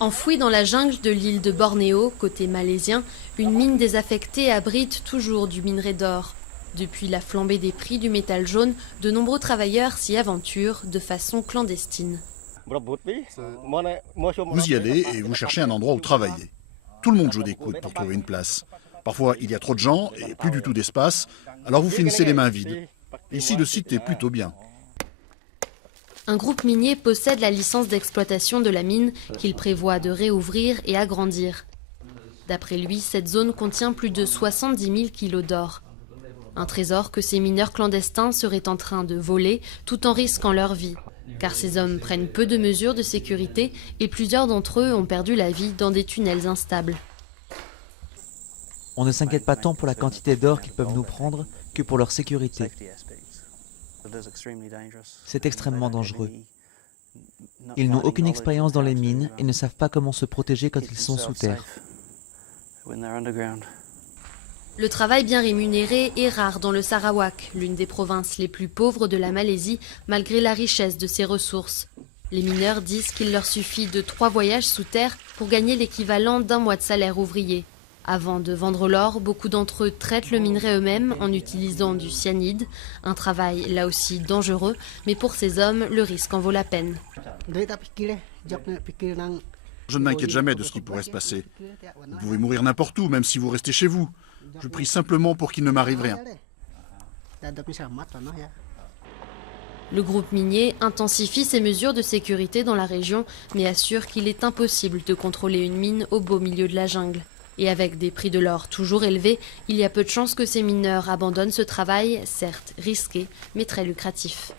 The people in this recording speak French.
Enfouie dans la jungle de l'île de Bornéo, côté malaisien, une mine désaffectée abrite toujours du minerai d'or. Depuis la flambée des prix du métal jaune, de nombreux travailleurs s'y aventurent de façon clandestine. Vous y allez et vous cherchez un endroit où travailler. Tout le monde joue des coudes pour trouver une place. Parfois, il y a trop de gens et plus du tout d'espace, alors vous finissez les mains vides. Ici, le site est plutôt bien. Un groupe minier possède la licence d'exploitation de la mine qu'il prévoit de réouvrir et agrandir. D'après lui, cette zone contient plus de 70 000 kilos d'or. Un trésor que ces mineurs clandestins seraient en train de voler tout en risquant leur vie. Car ces hommes prennent peu de mesures de sécurité et plusieurs d'entre eux ont perdu la vie dans des tunnels instables. On ne s'inquiète pas tant pour la quantité d'or qu'ils peuvent nous prendre que pour leur sécurité. C'est extrêmement dangereux. Ils n'ont aucune expérience dans les mines et ne savent pas comment se protéger quand ils sont sous terre. Le travail bien rémunéré est rare dans le Sarawak, l'une des provinces les plus pauvres de la Malaisie, malgré la richesse de ses ressources. Les mineurs disent qu'il leur suffit de 3 voyages sous terre pour gagner l'équivalent d'1 mois de salaire ouvrier. Avant de vendre l'or, beaucoup d'entre eux traitent le minerai eux-mêmes en utilisant du cyanide. Un travail là aussi dangereux, mais pour ces hommes, le risque en vaut la peine. Je ne m'inquiète jamais de ce qui pourrait se passer. Vous pouvez mourir n'importe où, même si vous restez chez vous. Je prie simplement pour qu'il ne m'arrive rien. Le groupe minier intensifie ses mesures de sécurité dans la région, mais assure qu'il est impossible de contrôler une mine au beau milieu de la jungle. Et avec des prix de l'or toujours élevés, il y a peu de chances que ces mineurs abandonnent ce travail, certes risqué, mais très lucratif.